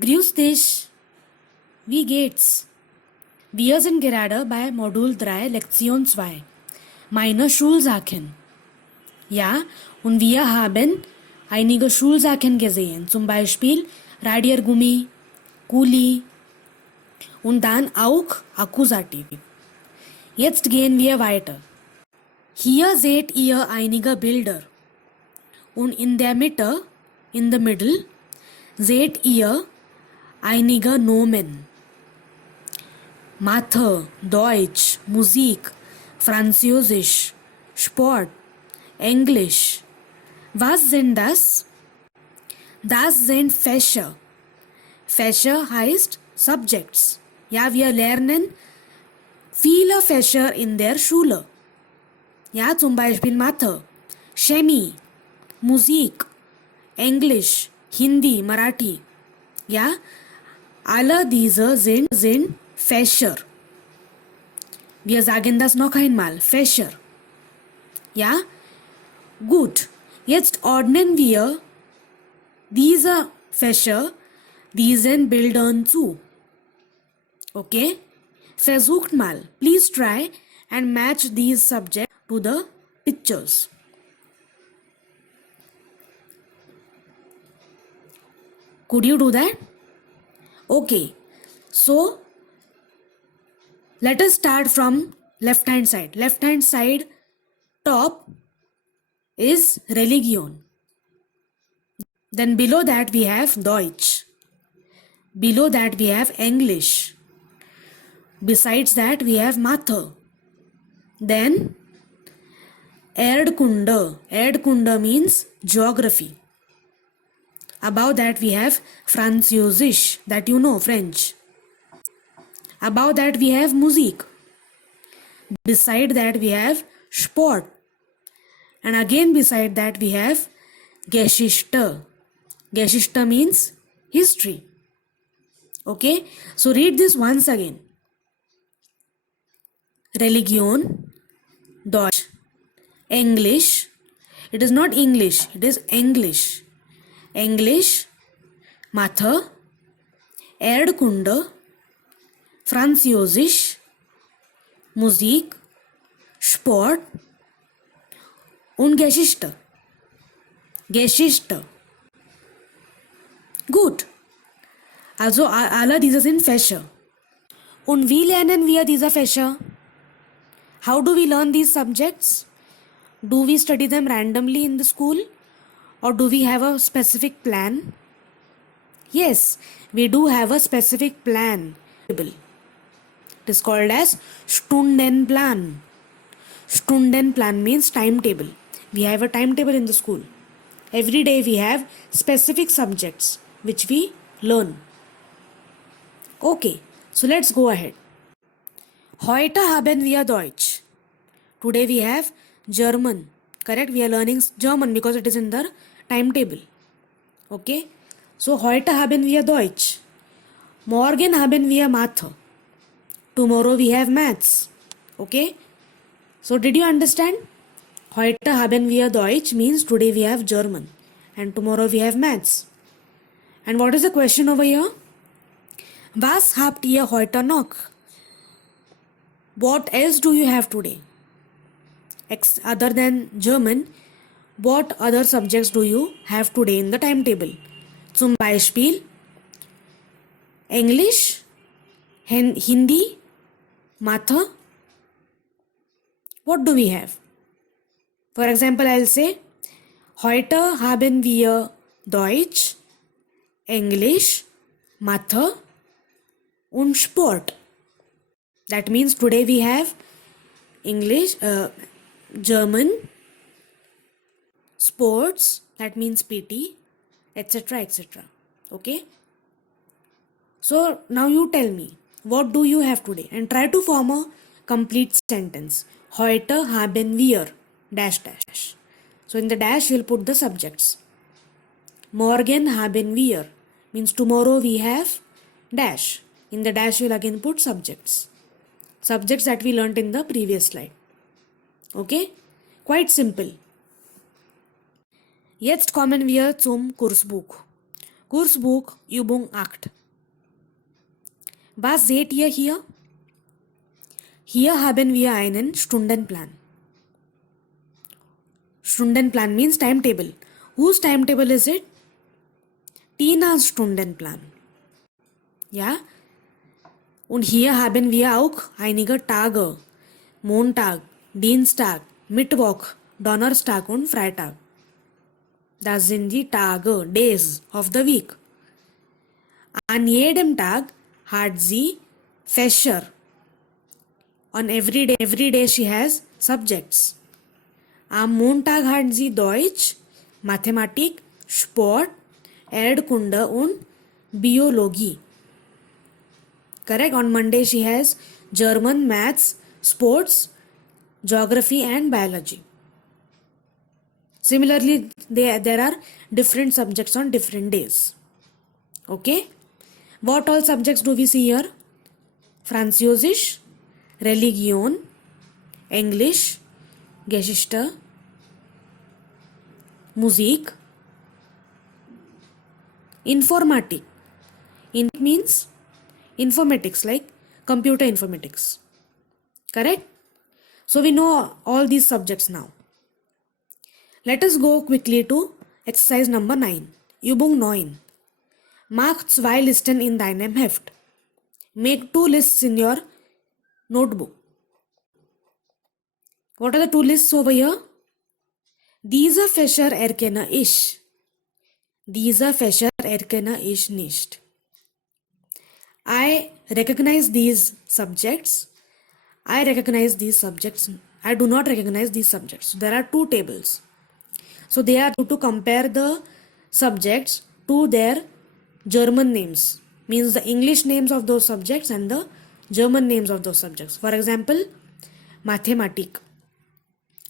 Grüß dich, wie geht's? Wir sind gerade bei Modul 3, Lektion 2. Meine Schulsachen. Ja, und wir haben einige Schulsachen gesehen, zum Beispiel Radiergummi, Kuli und dann auch Akkusativ. Jetzt gehen wir weiter. Hier seht ihr einige Bilder und in der Mitte, in the middle, seht ihr einige Nomen. Mathe, Deutsch, Musik, Französisch, Sport, Englisch. Was sind das? Das sind Fächer. Fächer heißt Subjects. Ja, wir lernen viele Fächer in der Schule. Ja, zum Beispiel Mathe, Chemie, Musik, Englisch, Hindi, Marathi. Ja, alle diese sind Fächer. Wir sagen das noch einmal, Fächer. Ja, gut. Jetzt ordnen wir diese Fächer diesen Bildern zu. Okay? Versucht mal. Please try and match these subjects to the pictures. Could you do that? Okay. So, let us start from left hand side. Left hand side top is Religion. Then below that we have Deutsch. Below that we have English. Besides that we have Mathe. Then Erdkunde. Erdkunde means geography. Above that we have Französisch, that you know, French. Above that we have Musik. Beside that we have Sport. And again beside that we have Geschichte. Geschichte means history. Okay, so read this once again. Religion, Deutsch, English. It is not English, it is English. English, Mathe, Erdkunde, Französisch, Musik, Sport und Geschichte. Geschichte. Gut. Also alle diese sind Fächer. Und wie lernen wir diese Fächer? How do we learn these subjects? Do we study them randomly in the school? Or do we have a specific plan? Yes, we do have a specific plan. It is called as Stundenplan. Stundenplan means timetable. We have a timetable in the school. Every day we have specific subjects which we learn. Okay, so let's go ahead. Heute haben wir Deutsch. Today we have German. Correct? We are learning German because it is in the timetable. Okay? So heute haben wir Deutsch. Morgen haben wir Mathe. Tomorrow we have maths. Okay? So did you understand? Heute haben wir Deutsch means today we have German. And tomorrow we have maths. And what is the question over here? Was habt ihr heute noch? What else do you have today? Other than German, what other subjects do you have today in the timetable? Zum Beispiel English, Hindi, Mathe. What do we have? For example, I'll say, heute haben wir Deutsch, English, Mathe und Sport. That means today we have English, German, sports, that means PT, etc. etc. Okay? So now you tell me, what do you have today? And try to form a complete sentence. Heute haben wir dash dash. So in the dash we'll put the subjects. Morgen haben wir means tomorrow we have dash. In the dash we'll again put subjects. Subjects that we learnt in the previous slide. Okay? Quite simple. Jetzt kommen wir zum Kursbuch. Kursbuch, Übung 8. Was seht ihr hier? Hier haben wir einen Stundenplan. Stundenplan means timetable. Whose timetable is it? Tina's Stundenplan. Ja? Und hier haben wir auch einige Tage. Montag, Dienstag, Mittwoch, Donnerstag und Freitag. Das sind die Tage, days of the week. An jedem Tag hat sie Fächer. On every day she has subjects. Am Montag hat sie Deutsch, Mathematik, Sport, Erdkunde und Biologie. Correct? On Monday she has German, Maths, Sports, Geography and Biology. Similarly, there are different subjects on different days. Okay? What all subjects do we see here? Französisch, Religion, English, Geschichte, Musik, Informatik. It means informatics, like computer informatics. Correct? So we know all these subjects now. Let us go quickly to exercise number 9. Übung 9. Mach 2 Listen in deinem Heft. Make 2 lists in your notebook. What are the 2 lists over here? Diese Fächer erkenne ich. Diese Fächer erkenne ich nicht. I recognize these subjects. I recognize these subjects. I do not recognize these subjects. There are 2 tables. So they are to compare the subjects to their German names. Means the English names of those subjects and the German names of those subjects. For example, Mathematik.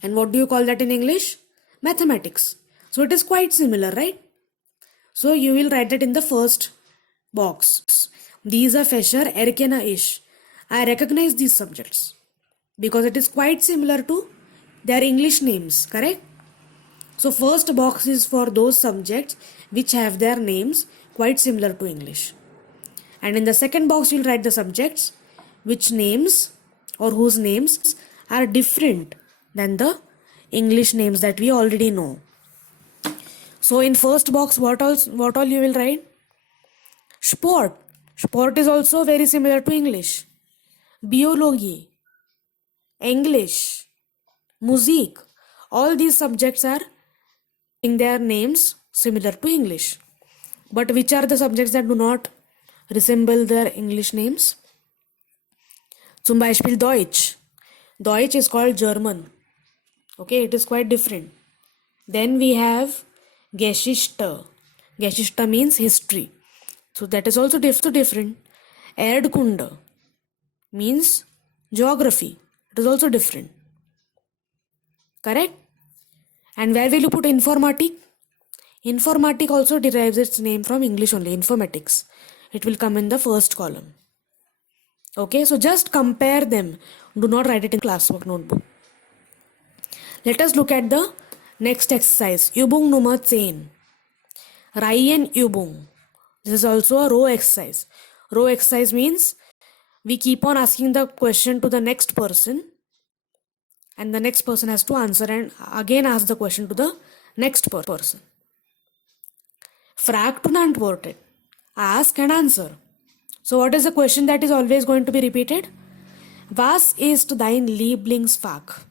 And what do you call that in English? Mathematics. So it is quite similar, right? So you will write that in the first box. Diese Fächer erkenne ich. I recognize these subjects because it is quite similar to their English names, correct? So first box is for those subjects which have their names quite similar to English. And in the second box you will write the subjects which names or whose names are different than the English names that we already know. So in first box what all you will write? Sport. Sport is also very similar to English. Biology, English, Musik. All these subjects are in their names similar to English. But which are the subjects that do not resemble their English names? Zum Beispiel Deutsch. Deutsch is called German. Okay, it is quite different. Then we have Geschichte. Geschichte means history. So that is also different. Erdkunde means geography. It is also different. Correct? And where will you put Informatik? Informatik also derives its name from English only, informatics. It will come in the first column. Okay, so just compare them. Do not write it in classwork notebook. Let us look at the next exercise. Übung Nummer 10. Reihenübung. This is also a row exercise. Row exercise means we keep on asking the question to the next person and the next person has to answer and again ask the question to the next person. Fragt und antwortet. Ask and answer. So what is the question that is always going to be repeated? Was ist dein Lieblingsfach?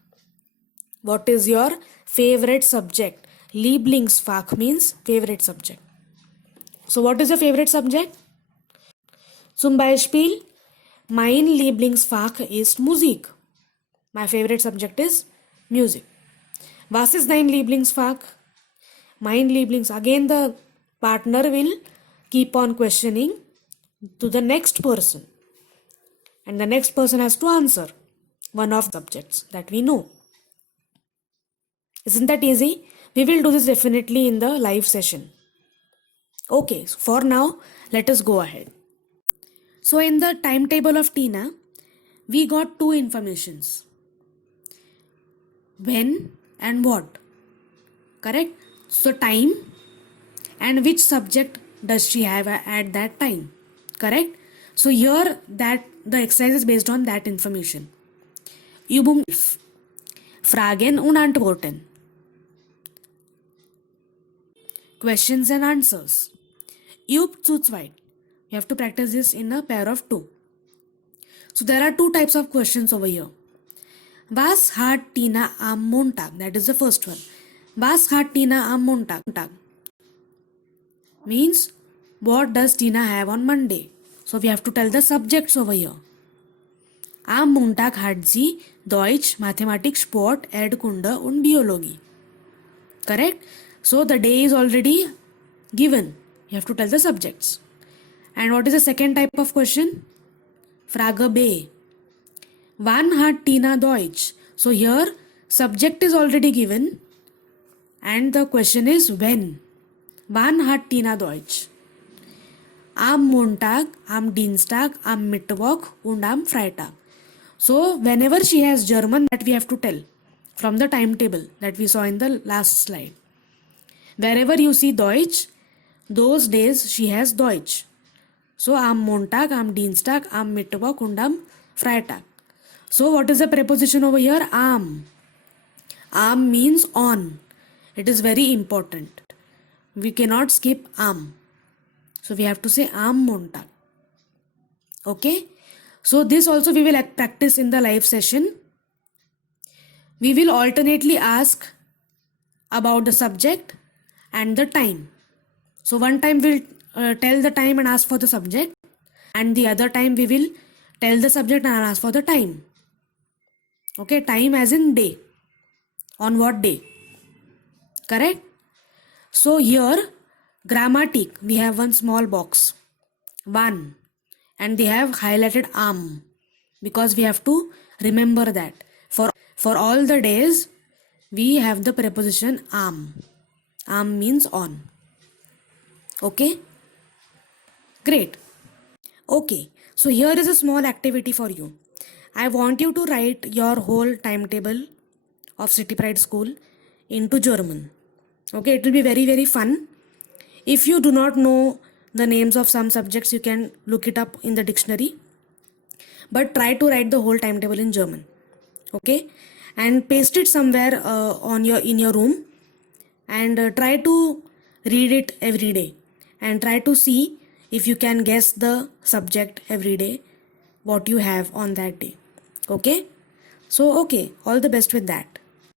What is your favorite subject? Lieblingsfach means favorite subject. So what is your favorite subject? Zum Beispiel, mein Lieblingsfach ist Musik. My favorite subject is music. Was ist dein Lieblingsfach? Mein Lieblings. Again the partner will keep on questioning to the next person. And the next person has to answer one of the subjects that we know. Isn't that easy? We will do this definitely in the live session. Okay, so for now, let us go ahead. So in the timetable of Tina, we got 2 informations. When and what. Correct? So time and which subject does she have at that time? Correct? So here that the exercise is based on that information. Übung 11. Fragen und Antworten. Questions and answers. Übt zu zweit. You have to practice this in a pair of two. So there are two types of questions over here. Was hat Tina am Montag? That is the first one. Was hat Tina am Montag? Means what does Tina have on Monday? So we have to tell the subjects over here. Am Montag hat sie Deutsch, Mathematik, Sport, Erdkunde und Biologie. Correct? So the day is already given. You have to tell the subjects. And what is the second type of question? Frage B. Wann hat Tina Deutsch? So here subject is already given and the question is when. Wann hat Tina Deutsch? Am Montag, am Dienstag, am Mittwoch und am Freitag. So whenever she has German, that we have to tell from the timetable that we saw in the last slide. Wherever you see Deutsch, those days she has Deutsch. So am Montag, am Dienstag, am Mittwoch und am Freitag. So what is the preposition over here? Am. Am means on. It is very important. We cannot skip am. So we have to say am Montag. Okay? So this also we will practice in the live session. We will alternately ask about the subject and the time. So one time we'll tell the time and ask for the subject, and the other time we will tell the subject and ask for the time. Okay, time as in day. On what day? Correct? So here Grammatik, we have one small box. One. And they have highlighted am because we have to remember that. For all the days we have the preposition am. Am means on. Okay? Great. Okay. So here is a small activity for you. I want you to write your whole timetable of City Pride School into German. Okay, it will be very, very fun. If you do not know the names of some subjects, you can look it up in the dictionary. But try to write the whole timetable in German. Okay? And paste it somewhere in your room. And try to read it every day. And try to see if you can guess the subject every day, what you have on that day. Okay? So, okay. All the best with that.